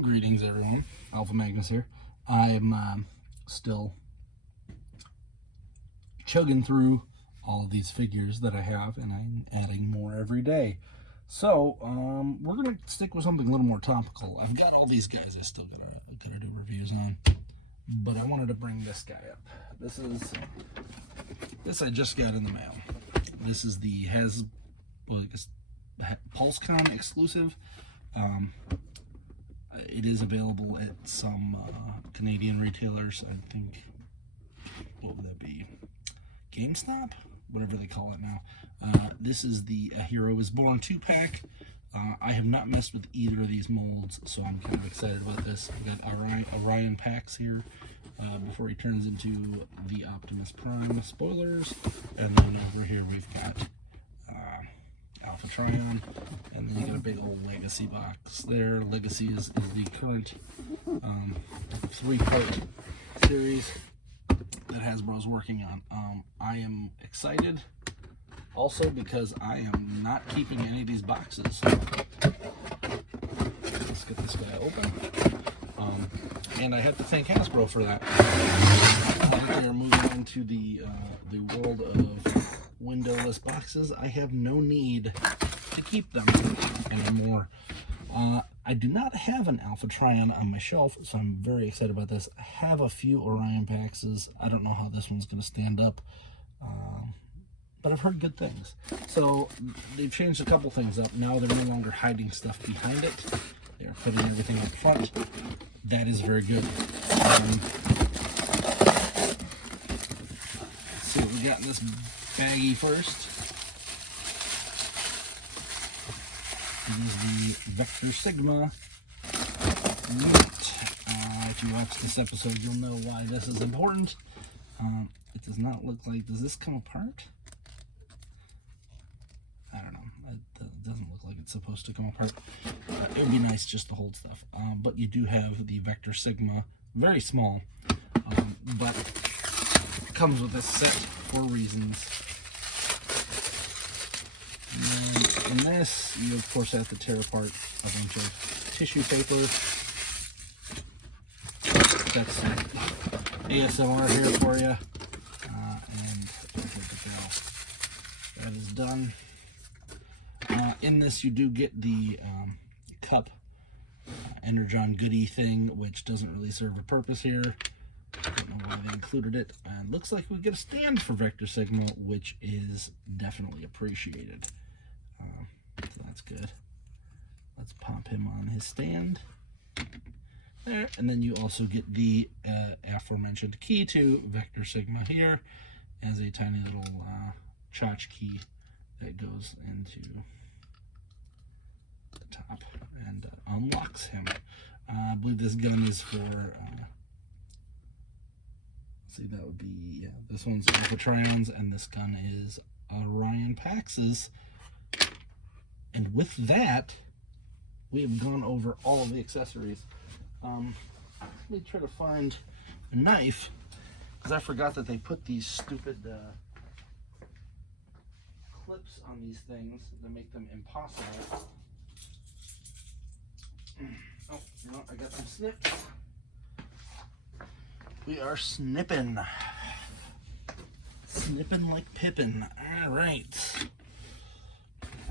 Greetings, everyone. Alpha Magnus here. I'm still chugging through all of these figures that I have, and I'm adding more every day. So we're gonna stick with something a little more topical. I've got all these guys I still gotta do reviews on, but I wanted to bring this guy up. This I just got in the mail. This is the Pulsecon exclusive. It is available at some Canadian retailers. I think, what would that be? GameStop? Whatever they call it now. This is the A Hero Is Born 2-pack. I have not messed with either of these molds, so I'm kind of excited about this. I've got Orion packs here before he turns into the Optimus Prime. Spoilers. And then over here we've got Alpha Trion, and then you get a big old Legacy box there. Legacy is the current 3-part series that Hasbro's working on. I am excited also because I am not keeping any of these boxes. Let's get this guy open. And I have to thank Hasbro for that. They are moving into the world of windowless boxes. I have no need to keep them anymore. I do not have an Alpha Trion on my shelf, so I'm very excited about this. I have a few Orion packs. I don't know how this one's going to stand up, but I've heard good things. So they've changed a couple things up. Now they're no longer hiding stuff behind it. They're putting everything up front. That is very good. Let's see what we got in this baggie first. It is the Vector Sigma unit. If you watch this episode, you'll know why this is important. It does not look like... Does this come apart? I don't know. It doesn't look like it's supposed to come apart. It would be nice just to hold stuff. But you do have the Vector Sigma. Very small. But it comes with this set for reasons. And in this, you of course have to tear apart a bunch of tissue paper. That's some ASMR here for you. And we're good to go. That is done. In this, you do get the cup Energon Goodie thing, which doesn't really serve a purpose here. Don't know why they included it. And looks like we get a stand for Vector Sigma, which is definitely appreciated. So that's good. Let's pop him on his stand. There. And then you also get the aforementioned key to Vector Sigma here as a tiny little tchotch key that goes into the top and unlocks him. I believe this gun is for... see, that would be, yeah, this one's Alpha Trions, and this gun is Orion Pax's. And with that, we have gone over all of the accessories. Let me try to find a knife, because I forgot that they put these stupid clips on these things that make them impossible. Oh, you know, I got some snips. We are snipping. Snipping like Pippin. Alright.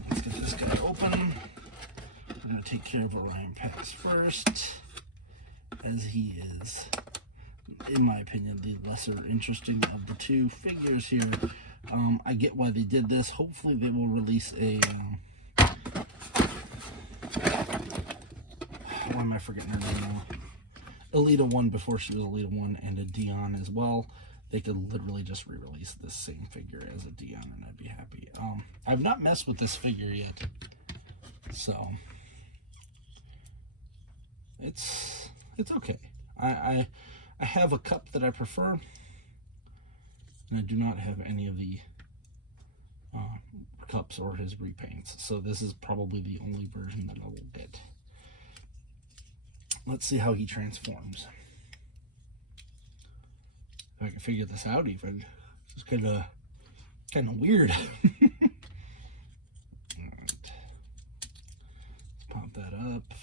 Let's get this guy open. We're going to take care of Orion Pax first, as he is, in my opinion, the lesser interesting of the two figures here. I get why they did this. Hopefully they will release a... why am I forgetting her name now? Alita 1 before she was Alita 1, and a Dion as well. They could literally just re-release this same figure as a Dion, and I'd be happy. I've not messed with this figure yet, so it's okay. I have a cup that I prefer, and I do not have any of the cups or his repaints, so this is probably the only version that I will get. Let's see how he transforms. If I can figure this out even. It's kind of weird. Alright. Let's pop that up.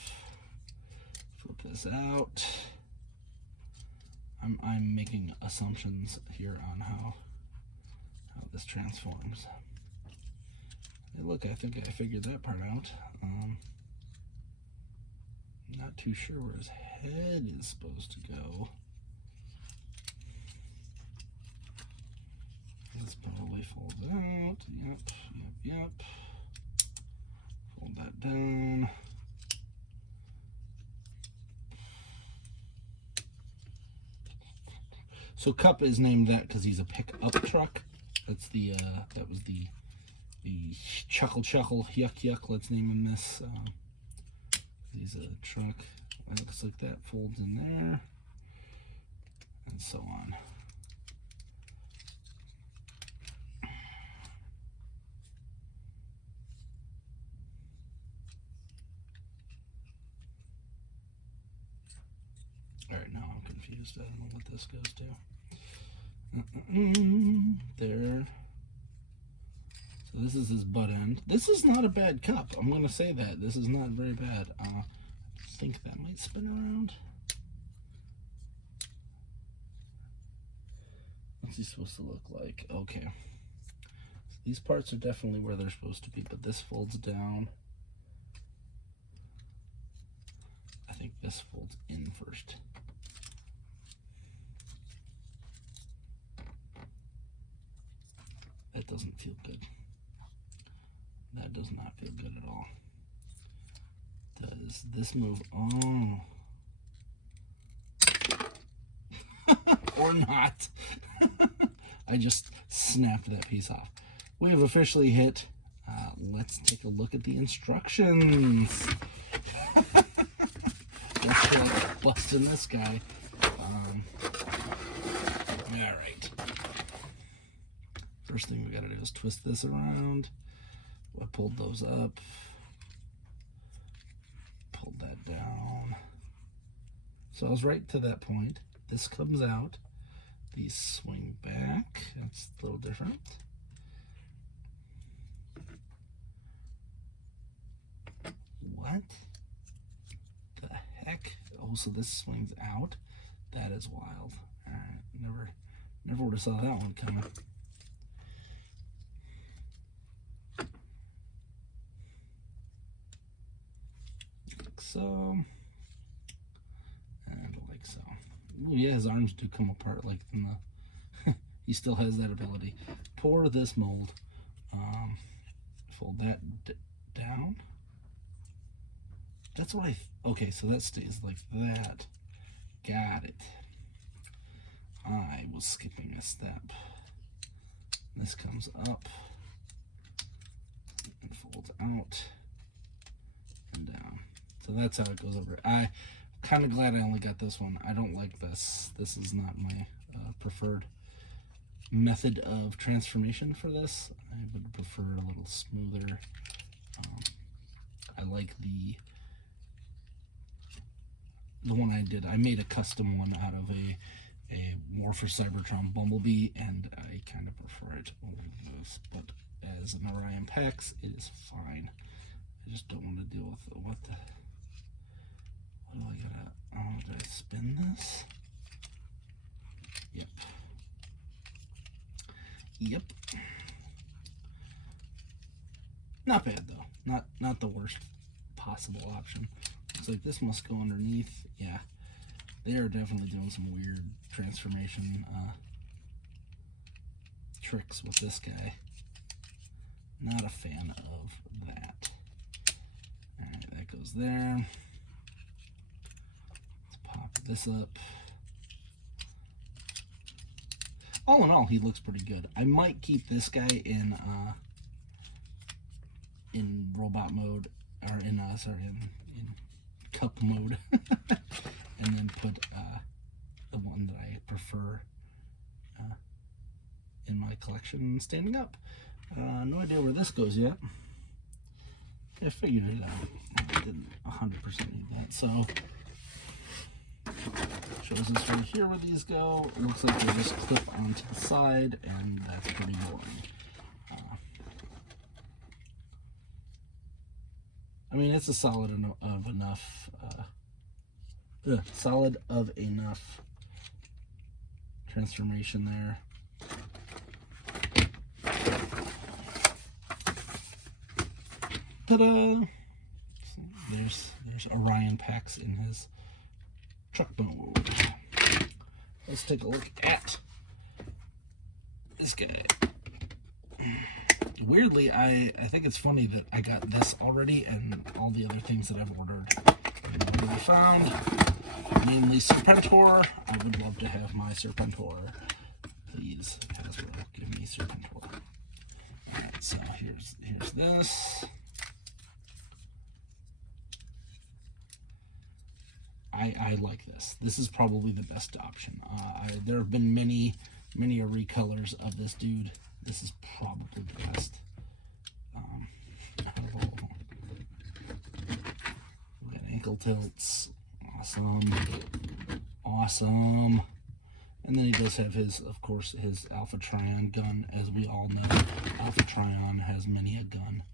Flip this out. I'm making assumptions here on how this transforms. Hey, look, I think I figured that part out. Not too sure where his head is supposed to go. This probably folds out. Yep. Fold that down. So Cup is named that because he's a pickup truck. That's the that was the chuckle yuck yuck. Let's name him this. He's a truck. It looks like that folds in there, and so on. Alright, now I'm confused. I don't know what this goes to. There. So this is his butt end. This is not a bad cup. I'm going to say that. This is not very bad. I think that might spin around. What's he supposed to look like? Okay. So these parts are definitely where they're supposed to be, but this folds down. I think this folds in first. That doesn't feel good. That does not feel good at all. Does this move? Oh. Or not. I just snapped that piece off. We have officially hit. Let's take a look at the instructions. Let's go busting this guy. Alright. First thing we gotta do is twist this around. I pulled those up. Pulled that down. So I was right to that point. This comes out. These swing back. That's a little different. What the heck? Oh, so this swings out? That is wild. Alright, never would have saw that one coming. Like so. And like so. Oh yeah, his arms do come apart like in the he still has that ability. Pour this mold. Fold that down. That's what okay, so that stays like that. Got it. I was skipping a step. This comes up and folds out and down. So that's how it goes over. I'm kind of glad I only got this one. I don't like this. This is not my preferred method of transformation for this. I would prefer a little smoother. I like the one I did. I made a custom one out of a War for Cybertron Bumblebee, and I kind of prefer it over this. But as an Orion PAX, it is fine. I just don't want to deal with what do I gotta? Oh, did I spin this? Yep. Not bad though. Not the worst possible option. Looks like this must go underneath. Yeah, they are definitely doing some weird transformation tricks with this guy. Not a fan of that. Alright, that goes there. Let's pop this up. All in all, he looks pretty good. I might keep this guy in robot mode, or in cup mode, and then put the one that I prefer in my collection standing up. No idea where this goes yet. I figured it out. I didn't 100% need that, so shows us right here where these go. It looks like they just clip onto the side, and that's pretty boring. I mean, it's a solid enough. solid of enough transformation there. Ta-da! There's Orion packs in his truck mode. Let's take a look at this guy. Weirdly, I think it's funny that I got this already and all the other things that I've ordered I've already found, namely Serpentor. I would love to have my Serpentor. Please, Hasbro, give me Serpentor. Alright, so here's this. I like this. This is probably the best option. There have been many recolors of this dude. This is probably the best. We got ankle tilts. Awesome. And then he does have his, of course, his Alpha Trion gun. As we all know, Alpha Trion has many a gun.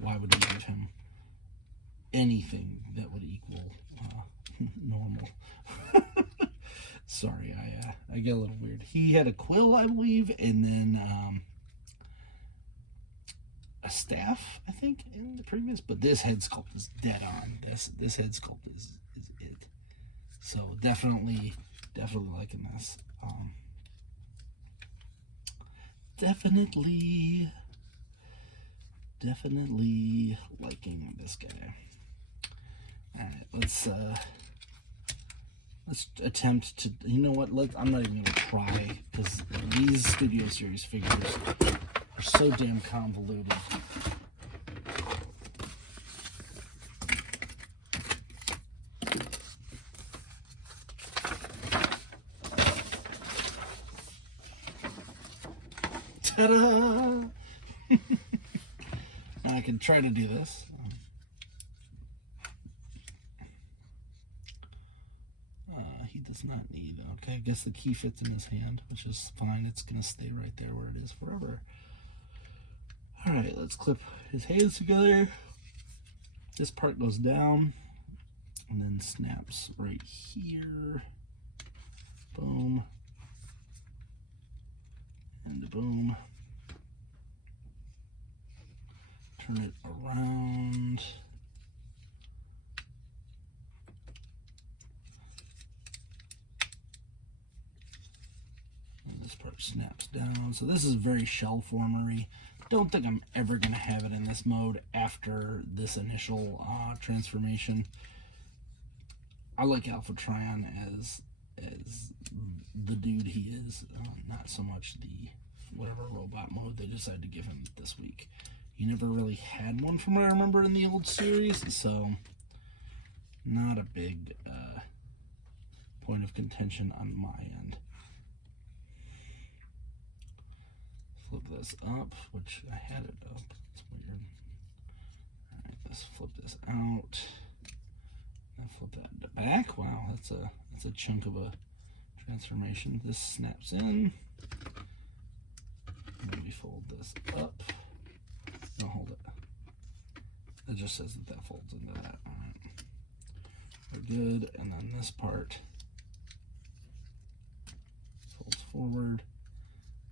Why would we give him anything that would equal normal? Sorry, I get a little weird. He had a quill, I believe, and then a staff, I think, in the previous. But this head sculpt is dead on. This head sculpt is it. So definitely liking this. Definitely liking this guy. All right, let's attempt to, you know what, I'm not even gonna try, because these Studio Series figures are so damn convoluted. Ta-da! I can try to do this. He does not need, okay, I guess the key fits in his hand, which is fine. It's going to stay right there where it is forever. Alright, let's clip his hands together. This part goes down and then snaps right here. Boom. And boom. Turn it around. And this part snaps down. So this is very shell formery. Don't think I'm ever going to have it in this mode after this initial transformation. I like Alpha Trion as the dude he is, not so much the whatever robot mode they decided to give him this week. He never really had one from what I remember in the old series, so not a big point of contention on my end. Flip this up, which I had it up. It's weird. Alright, let's flip this out. And flip that back. Wow, that's a chunk of a transformation. This snaps in. And then we fold this up. No, hold it. It just says that folds into that. Alright. We're good. And then this part folds forward.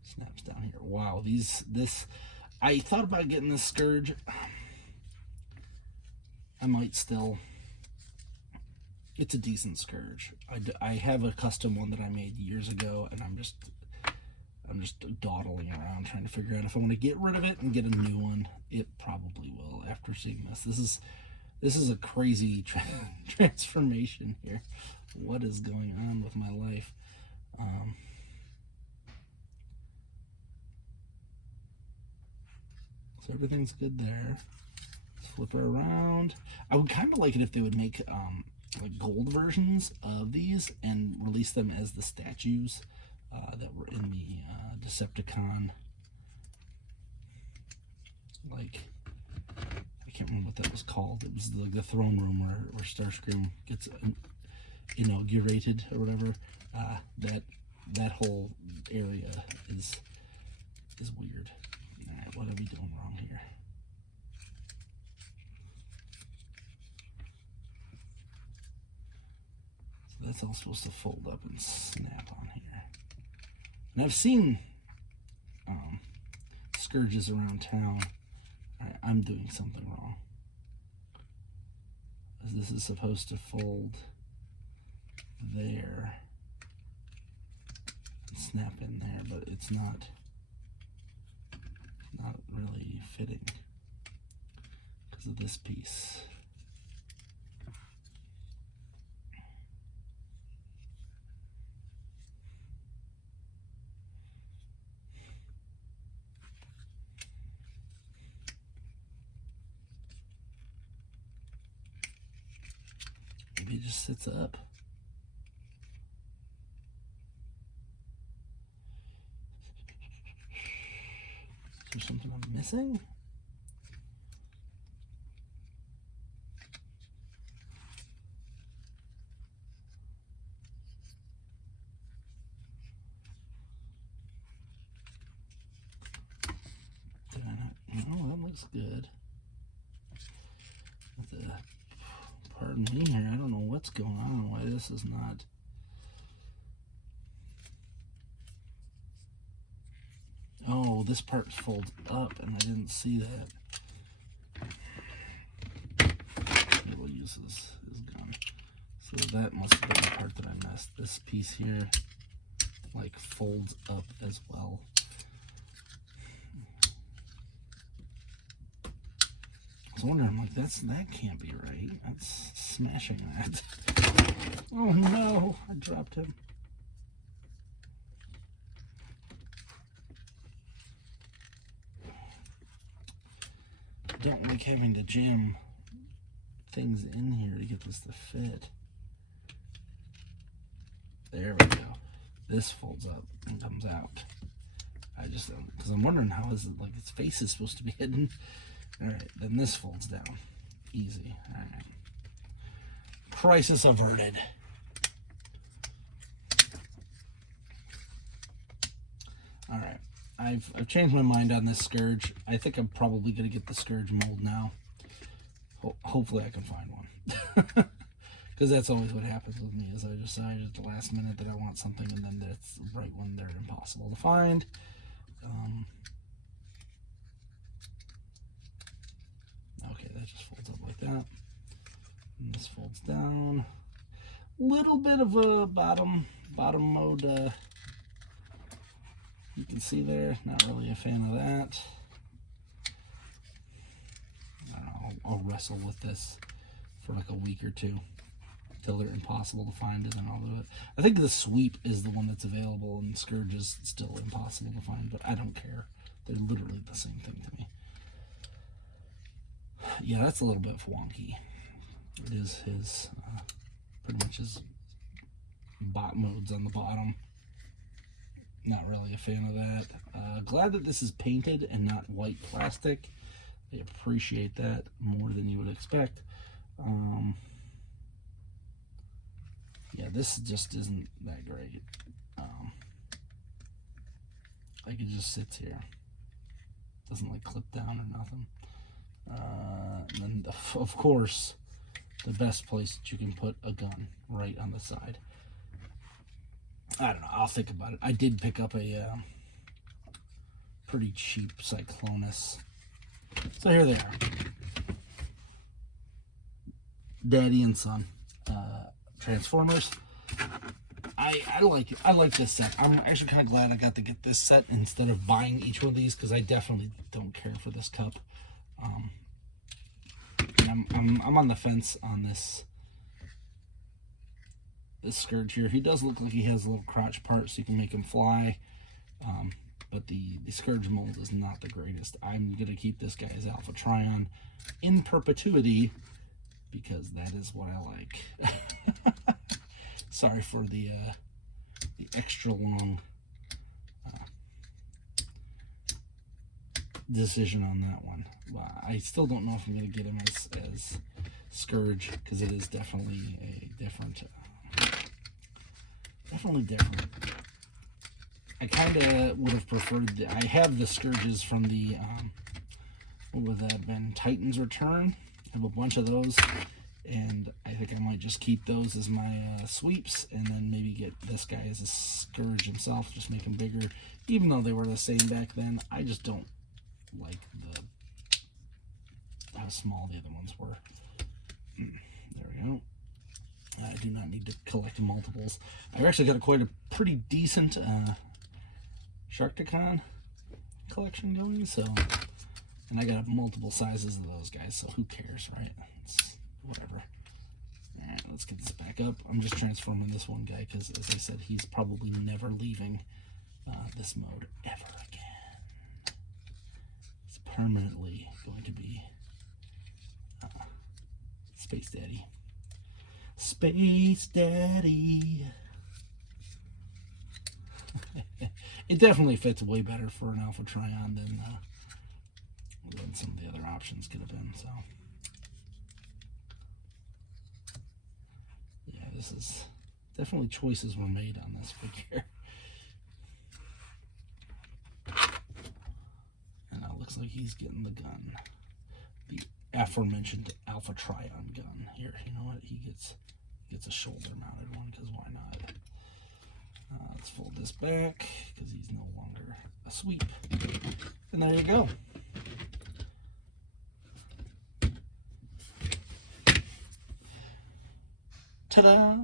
Snaps down here. Wow, I thought about getting this Scourge. I might still. It's a decent Scourge. I have a custom one that I made years ago, and I'm just dawdling around trying to figure out if I want to get rid of it and get a new one. It probably will after seeing this. This is a crazy transformation here. What is going on with my life? So everything's good there. Let's flip her around. I would kind of like it if they would make like gold versions of these and release them as the statues that were in the Decepticon. Like, I can't remember what that was called. It was like the throne room where Starscream gets inaugurated or whatever. That whole area is weird. Alright, what are we doing wrong here? that's all supposed to fold up and snap on here. And I've seen scourges around town. All right, I'm doing something wrong. This is supposed to fold there and snap in there, but it's not really fitting because of this piece. Maybe it just sits up. Is there something I'm missing? Did I not? No, that looks good. Pardon me here, I don't know what's going on, why this is not. Oh, this part folds up and I didn't see that. We'll use his gun. So that must have been the part that I missed. This piece here like folds up as well. I was wondering, like, that can't be right. That's smashing that. Oh no, I dropped him. I don't like having to jam things in here to get this to fit. There we go. This folds up and comes out. I just, because I'm wondering how is it, like, its face is supposed to be hidden. Alright, then this folds down. Easy. Alright. Crisis averted. Alright. I've changed my mind on this Scourge. I think I'm probably going to get the Scourge mold now. Hopefully I can find one. Because that's always what happens with me, is I decide at the last minute that I want something, and then that's right when they're impossible to find. Okay, that just folds up like that. And this folds down. Little bit of a bottom mode. You can see there. Not really a fan of that. I don't know. I'll wrestle with this for like a week or two until they're impossible to find, and then I'll do it. I think the sweep is the one that's available, and Scourge is still impossible to find, but I don't care. They're literally the same thing to me. Yeah, that's a little bit wonky. It is his, pretty much his bot modes on the bottom. Not really a fan of that. Glad that this is painted and not white plastic. I appreciate that more than you would expect. Yeah, this just isn't that great. Like, it just sits here. Doesn't like clip down or nothing. And then, of course, the best place that you can put a gun, right on the side. I don't know, I'll think about it. I did pick up a pretty cheap Cyclonus. So here they are. Daddy and son. Transformers. I like it. I like this set. I'm actually kind of glad I got to get this set instead of buying each one of these, because I definitely don't care for this cup. I'm on the fence on this Scourge here. He does look like he has a little crotch part so you can make him fly, but the Scourge mold is not the greatest. I'm gonna keep this guy as Alpha Trion in perpetuity because that is what I like. Sorry for the extra long decision on that one. I still don't know if I'm going to get him as Scourge, because it is definitely a different, definitely different. I kind of would have preferred, I have the Scourges from the, what would that have been, Titan's Return. I have a bunch of those, And I think I might just keep those as my sweeps, and then maybe get this guy as a Scourge himself, just make him bigger. Even though they were the same back then, I just don't like how small the other ones were. There we go. I do not need to collect multiples. I've actually got quite a pretty decent Sharkticon collection going, so, and I got multiple sizes of those guys, so who cares, right? It's whatever. Alright, let's get this back up. I'm just transforming this one guy because, as I said, he's probably never leaving this mode ever again. It's permanently going to be Space Daddy. Space Daddy. It definitely fits way better for an Alpha Trion than some of the other options could have been. So, yeah, this is definitely choices were made on this figure. And now it looks like he's getting the gun. The aforementioned Alpha Trion gun. Here, you know what? He gets a shoulder-mounted one, because why not? Let's fold this back, because he's no longer a sweep. And there you go. Ta-da!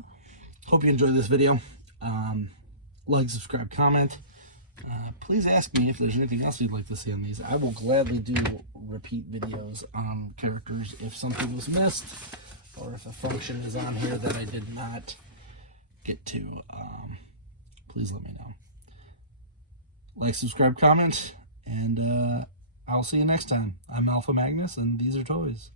Hope you enjoyed this video. Like, subscribe, comment. Please ask me if there's anything else you'd like to see on these. I will gladly do repeat videos on characters if something was missed, or if a function is on here that I did not get to. Please let me know. Like, subscribe, comment, and I'll see you next time. I'm Alpha Magnus, and these are toys.